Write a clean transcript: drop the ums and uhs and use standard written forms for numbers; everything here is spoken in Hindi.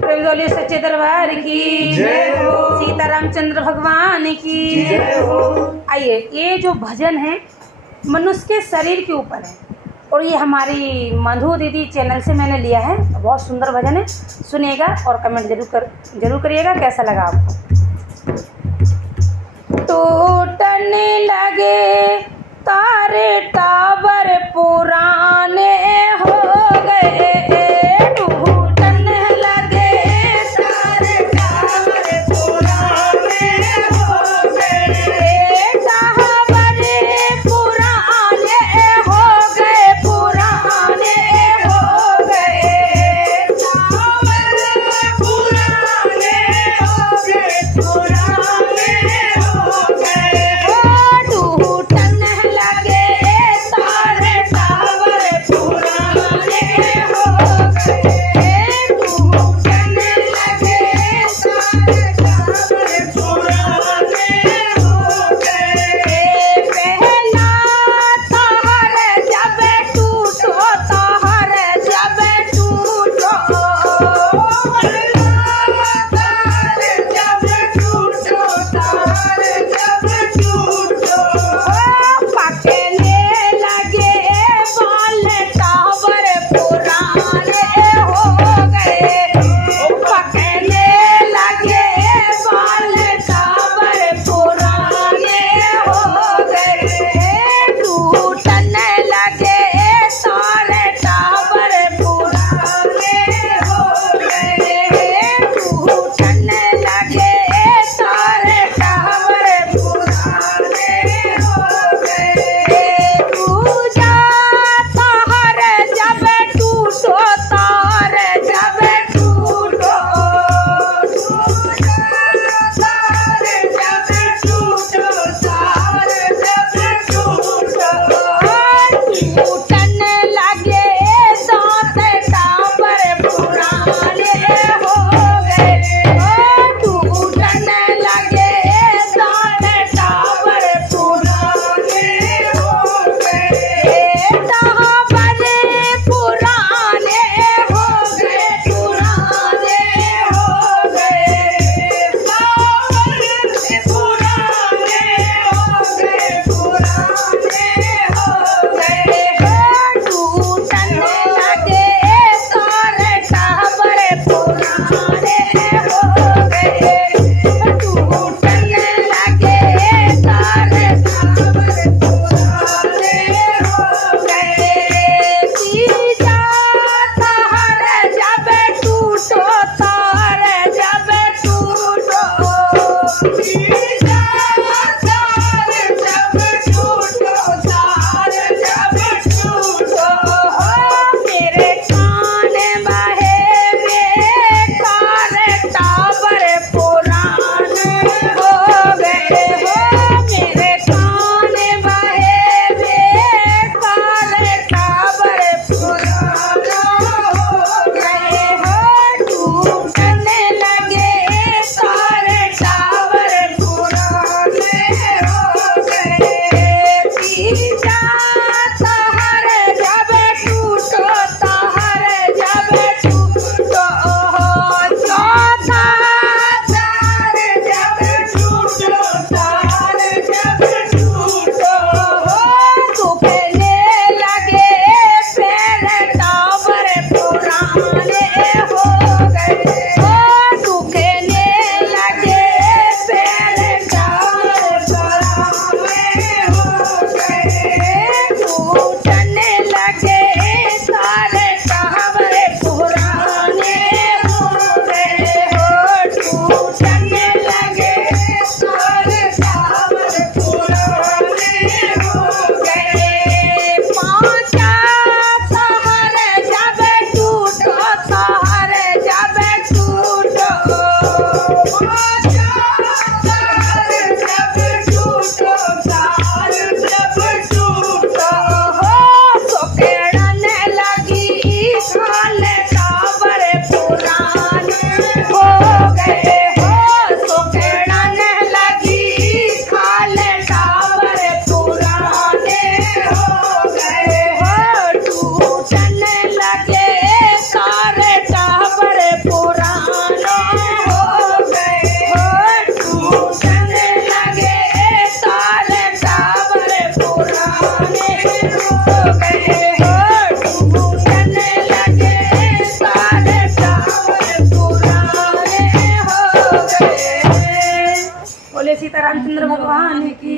प्रेम बोलिए सच्चे दरबार की जय हो। सीता रामचंद्र भगवान की जय हो। आइए, ये जो भजन है मनुष्य के शरीर के ऊपर है और ये हमारी मधु दीदी चैनल से मैंने लिया है। बहुत सुंदर भजन है, सुनिएगा और कमेंट जरूर करिएगा कैसा लगा आपको। टूटने लगे तारे टावर पुराने हो गए, टूटने लगे तारे टावर पुराने हो गए, टावर पुराने हो गए, पुराने हो गए, टावर पुराने हो गए, पुराने हो गए, टूटने लगे तारे टावर पुराने हो गए, टूटने लगे तारे टावर पुराने हो गए, पहला तार जब टूटो, तार जब टूटो, तार जब टूटो, तार जब टूटो, पकने लगे बाल टावर पुराने हो गए, पकने लगे बाल टावर पुराने हो गए, टूटने लगे सारे टावर पुराने हो रामचंद्र भगवान की